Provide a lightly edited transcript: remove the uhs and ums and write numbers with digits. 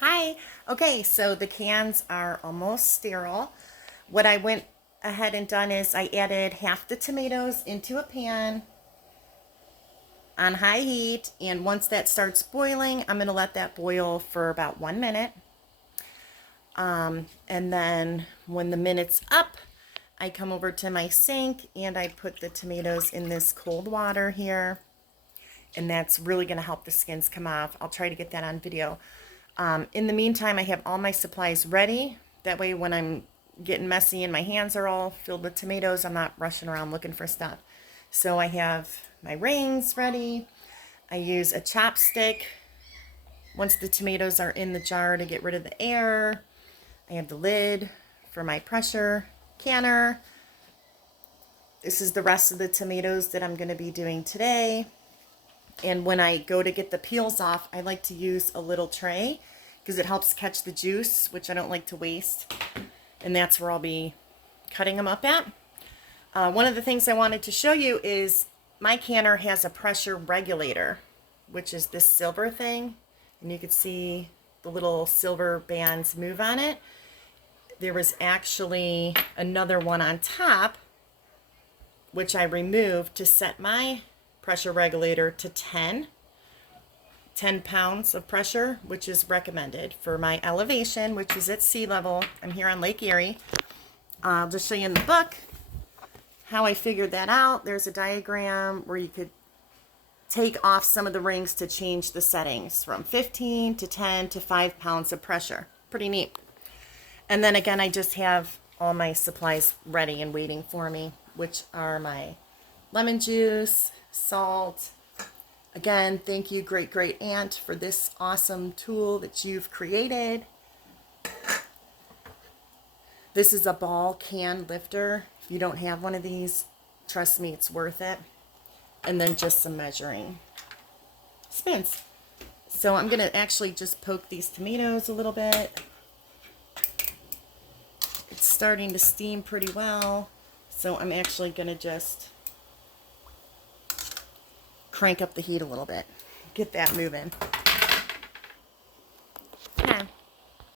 Hi. Okay, so the cans are almost sterile. What I went ahead and done is I added half the tomatoes into a pan on high heat, and once that starts boiling, I'm going to let that boil for about 1 minute. And then when the minute's up, I come over to my sink and I put the tomatoes in this cold water here, and that's really going to help the skins come off. I'll try to get that on video. In the meantime, I have all my supplies ready. That way when I'm getting messy and my hands are all filled with tomatoes, I'm not rushing around looking for stuff. So I have my rings ready. I use a chopstick once the tomatoes are in the jar to get rid of the air. I have the lid for my pressure canner. This is the rest of the tomatoes that I'm going to be doing today. And when I go to get the peels off, I like to use a little tray because it helps catch the juice, which I don't like to waste. And that's where I'll be cutting them up at. One of the things I wanted to show you is my canner has a pressure regulator, which is this silver thing. And you can see the little silver bands move on it. There was actually another one on top, which I removed to set my pressure regulator to 10 pounds of pressure, which is recommended for my elevation, which is at sea level. I'm here on Lake Erie. I'll just show you in the book how I figured that out. There's a diagram where you could take off some of the rings to change the settings from 15 to 10 to 5 pounds of pressure. Pretty neat. And then again, I just have all my supplies ready and waiting for me, which are my lemon juice, salt. Again, thank you, great great aunt, for this awesome tool that you've created. This is a ball can lifter. If you don't have one of these, trust me, it's worth it. And then just some measuring spoons. So I'm going to actually just poke these tomatoes a little bit. It's starting to steam pretty well, so I'm actually going to just crank up the heat a little bit, get that moving.